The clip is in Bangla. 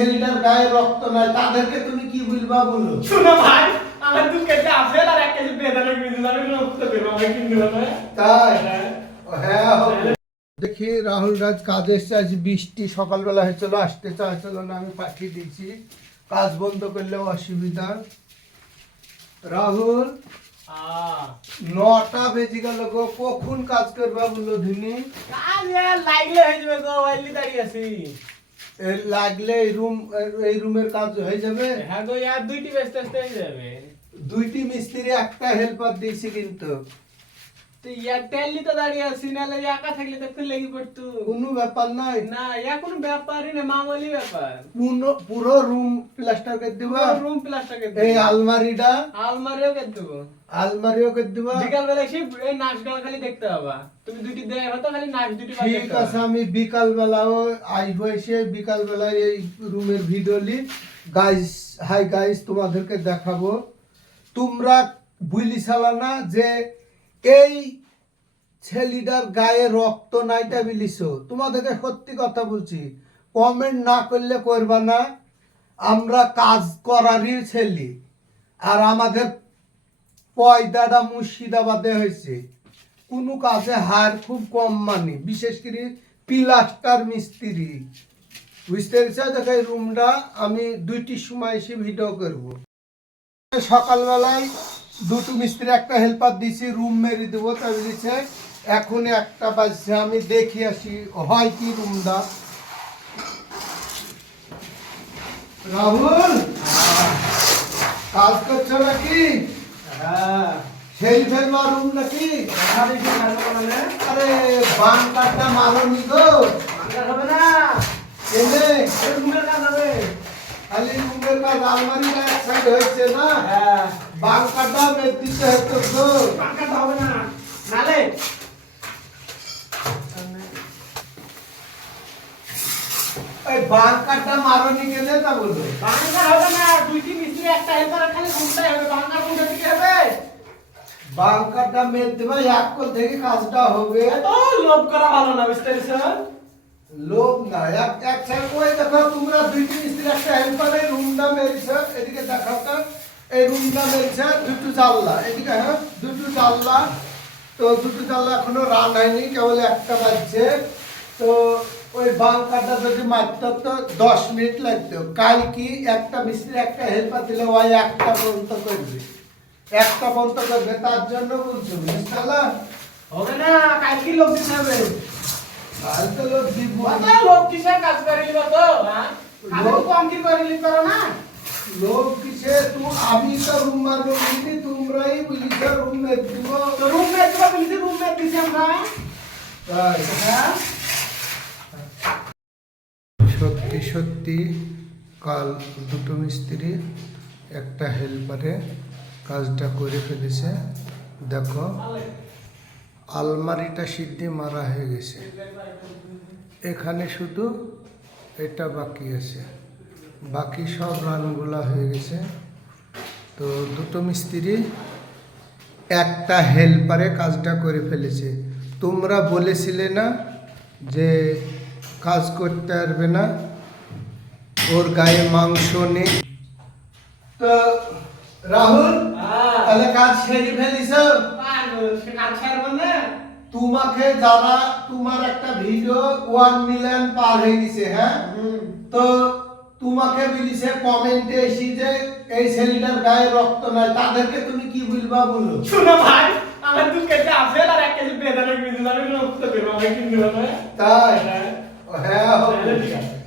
ছেলেটার গায়ে রক্ত নাই তাদেরকে তুমি কি বলবা বলো? শুনো ভাই, আমার 2 কেজি আপেল আর 1 কেজি বেদানা কিনে দিলাম, রক্ত দেব আমি কিনে দিলাম। তাই? হ্যাঁ হবে। দেখি রাহুল রাজ কাজে এসছে, আজ বৃষ্টি সকালবেলা হয়েছিল, আসতে চাইছিল না, আমি পাঠিয়ে দিয়েছি। কাজ বন্ধ করলেও অসুবিধা। রাহুল 9টা বেজে গেল গো, কখন কাজ করবা বলো দিনি? কাজ লাগলে হয়ে যাবে গো, ওইলি দাঁড়িয়ে আছি। লাগলে এই রুমের কাজ হয়ে যাবে? হ্যাঁ গো, আর 2টি ব্যস্ত হয়ে যাবে। 2টি মিস্ত্রি একটা হেল্পার দিয়েছি কিন্তু। তো তেললি তো দাঁড়িয়ে আছি, নাহলে একা থাকলে তো একটু লেগে পড়তো। কোনো ব্যাপার নাই না, কোনো ব্যাপারই না, মামুলি ব্যাপার। পুরো রুম প্লাস্টার করে দিবা? রুম প্লাস্টার করে এই দেব। আলমারিও করে দিবা? বিকাল বেলা এসে এই নাচ গান খালি দেখতে হবে। তুমি 2টি দেয় হতো, খালি নাচ 2টি বাজে। ঠিক আছে, আমি বিকাল বেলাও আসবো, এসে বিকাল বেলায় এই রুমের ভিডিও লি গাইস, হাই গাইস, তোমাদেরকে দেখাবো। তোমরা বুঝলি শালা না যে এই ছেলেটার গায়ে রক্ত নাইটা বিলিছো? তোমাদেরকে সত্যি কথা বলছি, কমেন্ট না করলে করবা না। আমরা কাজ করারই ছেলে, আর আমাদের পয়দাটা মুর্শিদাবাদে হয়েছে। কোনো কাজে হার খুব কম মানি, বিশেষ করে প্লাস্টার মিস্ত্রি, বুঝতে পেরেছ? দেখো এই রুমটা আমি 2টির সময় এসে ভিডিও করব। সকালবেলায় 2টো মিস্ত্রি একটা হেল্পার দিয়েছি, রুম মেরে দেবো, তা বলেছে এখন 1টা বাজছে, আমি দেখি আসি হয় কি রুমটা। রাহুল, কাজ করছো নাকি? হ্যাঁ, সেই ফেলবা রুম নাকি? আরে বাংকারটা মারনি গো? হবে না, এনে রুমের কাজ হবে। খালি রুমের কাজ, আলমারিটা এক সাইড হয়েছে না, হ্যাঁ, বাংকারটা মেদ দিতে হতো গো। পাঙ্খাটা হবে না, নালে এই বাংকারটা মারনি গেলে তা বলো? পাঙ্খা হবে না। 2টি মিস্ত্রি একটা হেল্পার, খালি ঘুমটাই হবে। পাঙ্খা কোনটা থেকে হবে? বাংকারটা মেদ দেবা, এক কল থেকে কাজটা হবে। এত লোভ করা ভালো না, বুঝতে পেরেছ? লোক না, এক সাইড ওই দেখো, তোমরা 2টি মিস্ত্রি একটা হেল্পারে রুমটা মেরেছে, এদিকে দেখাও তো, এই রুমটা মেরেছে 2টো জানলা, এদিকে হ্যাঁ 2টো জানলা। তো 2টো জানলা এখনো রান হয়নি, কেবল 1টা বাজছে। তো ওই বাংকারটা যদি মারতো তো 10 মিনিট লাগতো। কাল কি একটা মিস্ত্রি একটা হেল্পার দিলে ওই 1টা পর্যন্ত করবে, 1টা পর্যন্ত করবে, তার জন্য বলছো বুঝলা? হবে না, কালকে লোক দিতে হবে। কাল তো লোক দিব। কত লোক কিসের কাজ করিলি তো? হ্যাঁ, আমি তো কম কি করিলি করো না। লোক কিসে? আমি তো রুম মারবো বলি, তোমরাই বলিছ রুম মেরে দিব। তো রুম মেট দিবা বলিছি, রুম মেট দিছি আমরা। তাই? হ্যাঁ, সত্যি সত্যি কাল 2টো মিস্ত্রি একটা হেল্পারে কাজটা করে ফেলেছে। দেখো আলমারিটা সিদ্ধি মারা হয়ে গেছে, এখানে শুধু এটা বাকি আছে, বাকি সব রানগুলা হয়ে গেছে। তো 2টো মিস্ত্রি একটা হেল্পারে কাজটা করে ফেলেছে। তোমরা বলেছিলে না যে কাজ করতে পারবে না, ওর গায়ে মাংস নেই। তো রাহুল, তাহলে কাজ সেরে ফেলিস? পাগল, সে কাজ ছাড়বো না। তোমাকে যারা, তোমার একটা ভিডিও 1 মিলিয়ন পার হয়ে গেছে, হ্যাঁ, তো তোমাকে বলিছে কমেন্টে এসে যে এই ছেলেটার গায়ে রক্ত নাই, তাদেরকে তুমি কি বলবা বলো? শুনো ভাই, আমার 2 কেজি আপেল আর 1 কেজি বেদানা কিনে দিলাম, রক্ত দেব আমি কিনে দিলাম। তাই? হ্যাঁ হবে। ঠিক আছে।